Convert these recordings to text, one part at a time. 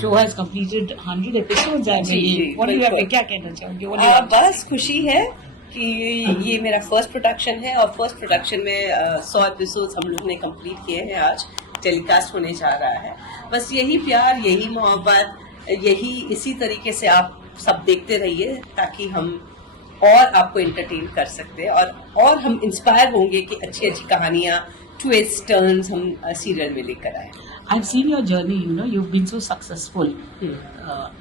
show has completed 100 episodes. I mean, what do you have to क्या कहना चाहोगे? बस खुशी है कि ये मेरा फर्स्ट प्रोडक्शन है और फर्स्ट प्रोडक्शन में 100 एपिसोड्स हम लोग ने कंप्लीट किए हैं, आज टेलीकास्ट होने जा रहा है। बस यही प्यार, यही मोहब्बत, यही इसी तरीके से आप सब देखते रहिए ताकि हम और आपको एंटरटेन कर सकते हैं और हम इंस्पायर होंगे कि अच्छी अच्छी कहानियाँ, ट्विस्ट, टर्न्स हम सीरियल में लेकर आए। I've seen your journey, you've been so successful.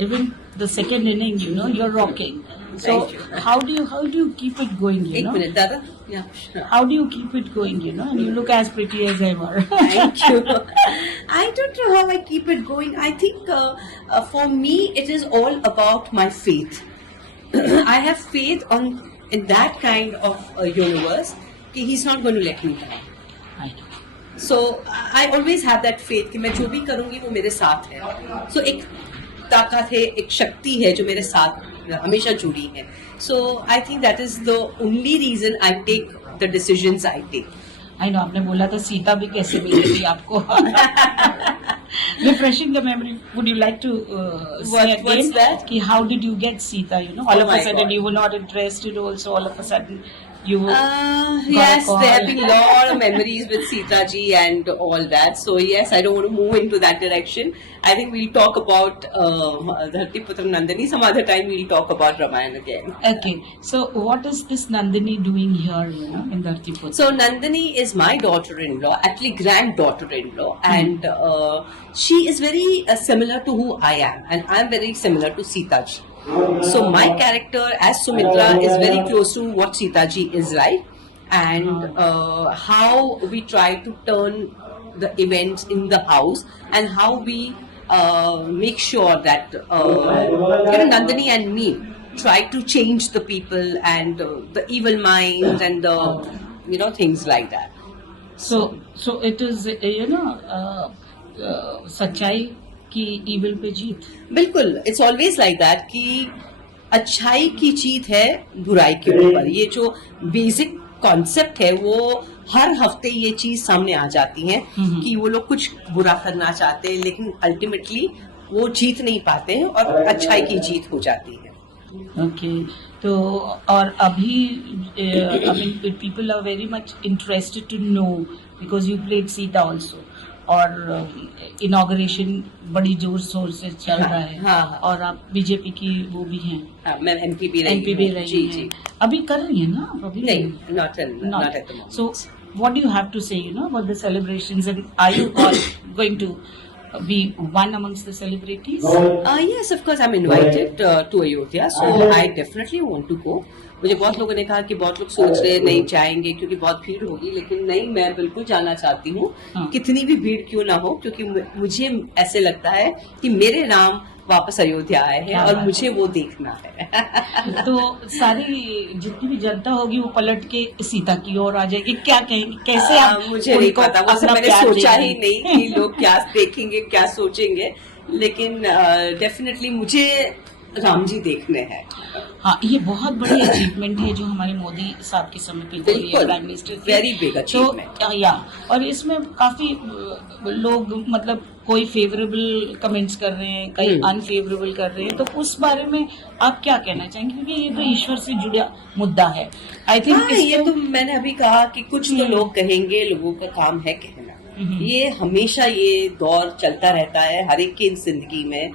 Even the second inning, you're rocking. So how do you keep it going, एक मिनट दादा, How do you keep it going, And you look as pretty as ever. Thank you. I don't know how I keep it going. I think for me it is all about my faith. I have faith in that kind of universe कि he's not going to let me down. So I always have that faith कि मैं जो भी करूँगी वो मेरे साथ है. So एक ताकत है, एक शक्ति है जो मेरे साथ हमेशा जुड़ी है. So I think that is the only reason I take the decisions I take. I know आपने बोला था सीता भी कैसे मिली थी आपको. Refreshing the memory. Would you like to say again? What's that? कि how did you get Sita? All of a sudden God. you were not interested. Also, all of a sudden you. Yes, there have been a lot of memories with Sita ji and all that. So yes, I don't want to move into that direction. I think we'll talk about Dharti Putra Nandini. Some other time we'll talk about Ramayana again. Okay. So what is this Nandini doing here, in Dharti Putra? So Nandini is my daughter-in-law, actually granddaughter-in-law, and she is very similar to who I am, and I'm very similar to Sita ji. So my character as Sumitra is very close to what Sita ji is like, and how we try to turn the events in the house and how we make sure that Nandini and me try to change the people and the evil minds and the things like that. So it is सच्चाई की evil पे जीत. बिल्कुल, it's always like that कि अच्छाई की जीत है बुराई के ऊपर. ये जो बेसिक कॉन्सेप्ट है वो हर हफ्ते ये चीज सामने आ जाती है कि वो लोग कुछ बुरा करना चाहते हैं लेकिन अल्टीमेटली वो जीत नहीं पाते हैं और अच्छाई की जीत हो जाती है. ओके तो और अभी people are very much interested to know because you played Sita also और इनॉग्रेशन बड़ी जोर शोर से चल रहा है. हाँ. और आप बीजेपी की वो भी हैं. मैं एमपी भी रही हैं. अभी कर रही है ना अभी नहीं not at the moment. So what do you have to say about the celebrations and are you all going to be one amongst the celebrities? Yes, of course I'm invited to Ayodhya, so I definitely want to go. मुझे बहुत लोगों ने कहा कि बहुत लोग सोच रहे नहीं जाएंगे क्योंकि बहुत भीड़ होगी, लेकिन नहीं, मैं बिल्कुल जाना चाहती हूँ. कितनी भी भीड़ क्यों ना हो, क्योंकि मुझे ऐसे लगता है कि मेरे राम वापस अयोध्या आए हैं और मुझे वो देखना है. तो सारी जितनी भी जनता होगी वो पलट के सीता की ओर आ जाएगी. क्या कहेंगे, कैसे आप? मुझे नहीं पता, वो मैंने सोचा ही नहीं कि लोग क्या देखेंगे, क्या सोचेंगे, लेकिन डेफिनेटली मुझे राम जी देखने हैं. हाँ, ये बहुत बड़ी अचीवमेंट है जो हमारे मोदी साहब के समय पे हुई है, prime minister. Very big achievement. और इसमें काफी लोग मतलब कोई फेवरेबल कमेंट्स कर रहे हैं, कई अनफेवरेबल कर रहे हैं. तो उस बारे में आप क्या कहना चाहेंगे, क्योंकि ये तो ईश्वर से जुड़ा मुद्दा है. आई थिंक ये तो मैंने अभी कहा कि कुछ तो लोग कहेंगे, लोगों का काम है कहना. ये हमेशा ये दौर चलता रहता है हर एक की जिंदगी में.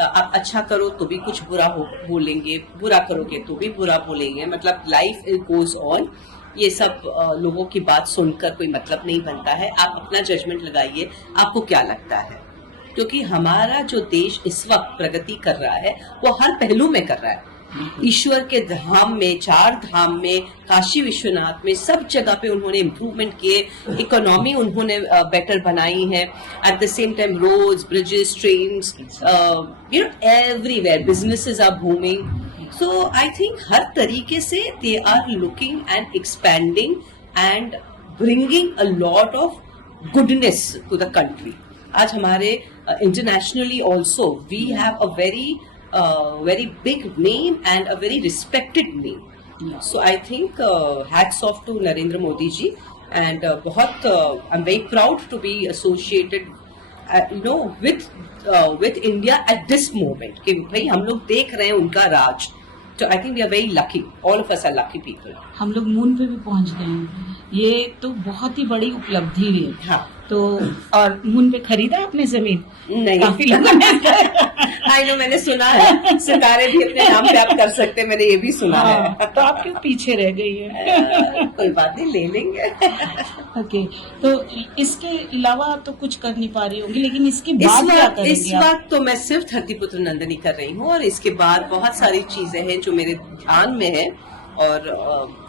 आप अच्छा करो तो भी कुछ बुरा बोलेंगे, बुरा करोगे तो भी बुरा बोलेंगे. मतलब लाइफ गोज ऑन. ये सब लोगों की बात सुनकर कोई मतलब नहीं बनता है. आप अपना जजमेंट लगाइए, आपको क्या लगता है, क्योंकि हमारा जो देश इस वक्त प्रगति कर रहा है वो हर पहलू में कर रहा है. ईश्वर के धाम में, 4 धाम में, काशी विश्वनाथ में, सब जगह पे उन्होंने इम्प्रूवमेंट किए. इकोनॉमी उन्होंने बेटर बनाई है. At the same time roads, bridges, trains, everywhere businesses are booming. So I think हर तरीके से they are looking and expanding and bringing a lot of goodness to the country. आज हमारे internationally also we have a very big name and a very respected name. So I think hats off to Narendra Modi ji and बहुत I'm very proud to be associated with India at this moment कि भाई हम लोग देख रहे हैं उनका राज. So I think we are very lucky. All of us are lucky people. हम लोग मून पे भी पहुंच गए हैं, ये तो बहुत ही बड़ी उपलब्धि है. हाँ. तो और मून पे खरीदा आपने जमीन? नहीं. काफी लोगों ने आई नो, मैंने सुना है सितारे भी अपने नाम पे आप कर सकते हैं, मैंने ये भी सुना है. तो आप क्यों पीछे रह गई है? कोई बात नहीं, ले लेंगे. ओके, तो इसके अलावा आप तो कुछ कर नहीं पा रही होंगी, लेकिन इसके बाद क्या करेंगी इस वक्त तो मैं सिर्फ धरतीपुत्र नंदिनी कर रही हूँ, और इसके बाद बहुत सारी चीजें हैं जो मेरे ध्यान में है, और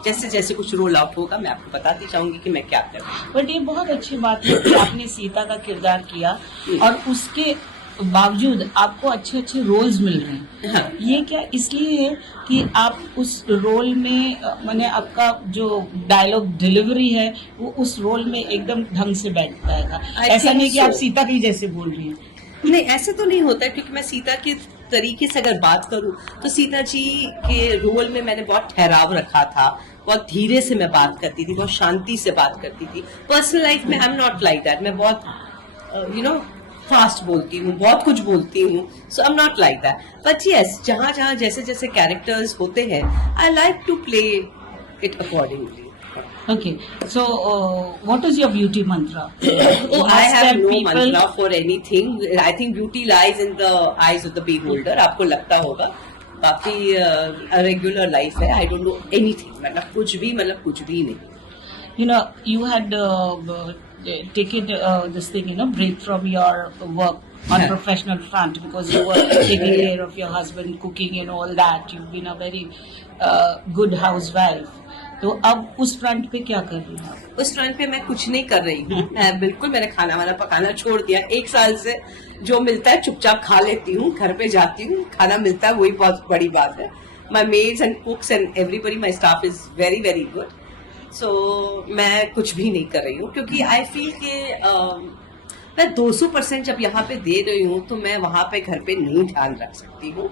जैसे जैसे कुछ रोल आउट होगा मैं आपको बताती जाऊंगी कि मैं क्या कर रही हूँ. बट ये बहुत अच्छी बात है कि आपने सीता का किरदार किया और उसके बावजूद आपको अच्छे अच्छे रोल्स मिल रहे हैं. हाँ. ये क्या इसलिए है कि आप उस रोल में माने आपका जो डायलॉग डिलीवरी है वो उस रोल में एकदम ढंग से बैठता है? ऐसा नहीं कि आप सीता की जैसे बोल रही हैं. नहीं, ऐसे तो नहीं होता, क्योंकि मैं सीता के तरीके से अगर बात करूं तो सीता जी के रोल में मैंने बहुत ठहराव रखा था, बहुत धीरे से मैं बात करती थी, बहुत शांति से बात करती थी. पर्सनल लाइफ में I am not like that. मैं बहुत फास्ट बोलती हूँ, बहुत कुछ बोलती हूँ, so I am not like that. But yes, जहाँ जहाँ जैसे जैसे कैरेक्टर्स होते हैं, I like to play it accordingly. Okay, so what is your beauty mantra? Oh, I have no mantra for anything. I think beauty lies in the eyes of the beholder. आपको लगता होगा. बाकी regular life है. I don't know anything. मतलब कुछ भी नहीं. You know, you had taken this thing, break from your work on professional front because you were taking care of your husband, cooking and all that. You've been a very good housewife. तो अब उस front पे क्या कर रही हूँ? उस front पे मैं कुछ नहीं कर रही हूँ. मैंने खाना वाना पकाना छोड़ दिया. 1 साल से जो मिलता है चुपचाप खा लेती हूँ. घर पे जाती हूँ, खाना मिलता है, वही बहुत बड़ी बात है. My maids and cooks and everybody, my staff is very very good. So मैं कुछ भी नहीं कर रही हूँ, क्योंकि आई फील कि मैं 200% जब यहाँ पे दे रही हूँ तो मैं वहाँ पे घर पे नहीं ध्यान रख सकती हूँ.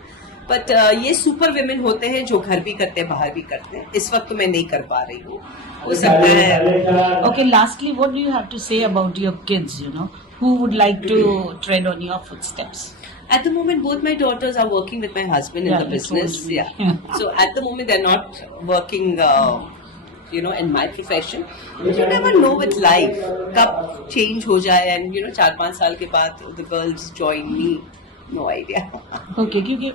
बट ये सुपर विमेन होते हैं जो घर भी करते हैं, बाहर भी करते हैं. इस वक्त तो मैं नहीं कर पा रही हूँ. हो सकता है. Okay, lastly, what do you have to say about your kids, who would like to tread on your footsteps? At the moment, both my daughters are working with my husband in the business. Yeah. So at the moment, they're not working, in my profession. But you never know with life. कब change हो जाए, and 4-5 साल के बाद the girls join me. No idea. Okay, क्योंकि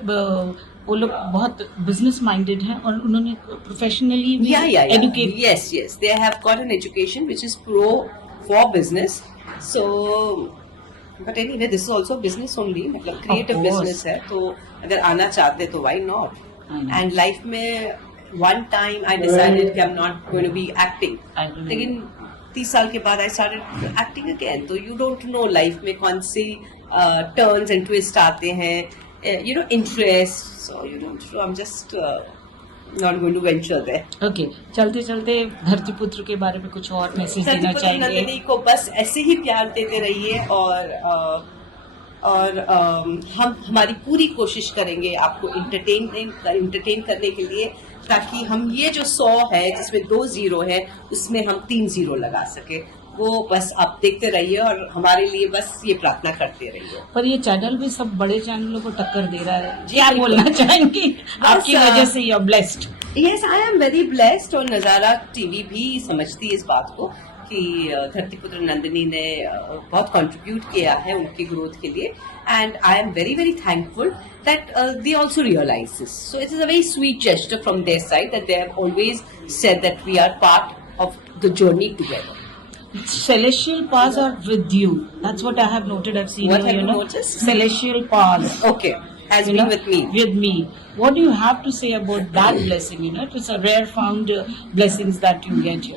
वो लोग बहुत business minded हैं और उन्होंने professionally भी educate. Yes. They have got an education which is for business. So, but anyway, this is also business only. मतलब creative business है, तो अगर आना चाहते तो why not? And life में one time I decided कि I'm not going to be acting. लेकिन 30 साल के बाद I started acting again. तो you don't know life में कौन सी turns and twists आते हैं, interest. So you don't know. I'm just not going to venture there. Okay, चलते चलते धरतीपुत्र के बारे में कुछ और मैसेज देना चाहेंगे? नंदिनी को बस ऐसे ही प्यार देते रहिए, और हम हमारी पूरी कोशिश करेंगे आपको इंटरटेन करने के लिए, ताकि हम ये जो 100 है जिसमें 2 0 है उसमें हम 3 0 लगा सके. वो बस आप देखते रहिए और हमारे लिए बस ये प्रार्थना करते रहिए. पर ये चैनल भी सब बड़े चैनलों को टक्कर दे रहा है. क्या बोलना चाहेंगी? आपकी वजह से you are blessed. Yes, I am very blessed. और नजारा टीवी भी समझती है इस बात को कि धरतीपुत्र नंदिनी ने बहुत कंट्रीब्यूट किया है उनकी ग्रोथ के लिए. And I am very very thankful that they also realize this. So it is a very sweet gesture from their side that they have always said that we are part of the journey together. Celestial paths are with you. That's what I have noted. I've seen what have you noticed? Celestial paths. Okay, has been with me. With me. What do you have to say about that blessing? It's a rare found blessings that you get.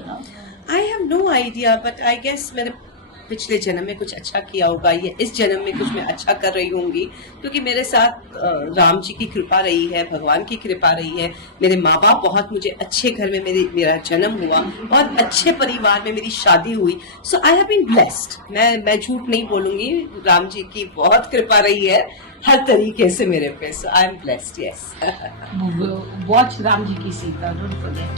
I have no idea, but I guess मैंने पिछले जन्म में कुछ अच्छा किया होगा, या इस जन्म में कुछ मैं अच्छा कर रही होंगी, क्योंकि मेरे साथ राम जी की कृपा रही है, भगवान की कृपा रही है. मेरे माँ बाप बहुत मुझे अच्छे घर में मेरा जन्म हुआ, बहुत अच्छे परिवार में मेरी शादी हुई. सो आई हैव बीन ब्लेस्ड. मैं झूठ नहीं बोलूंगी, राम जी की बहुत कृपा रही है हर तरीके से मेरे पे. So I am blessed. Yes. Watch Ram ji की सीता. Don't forget.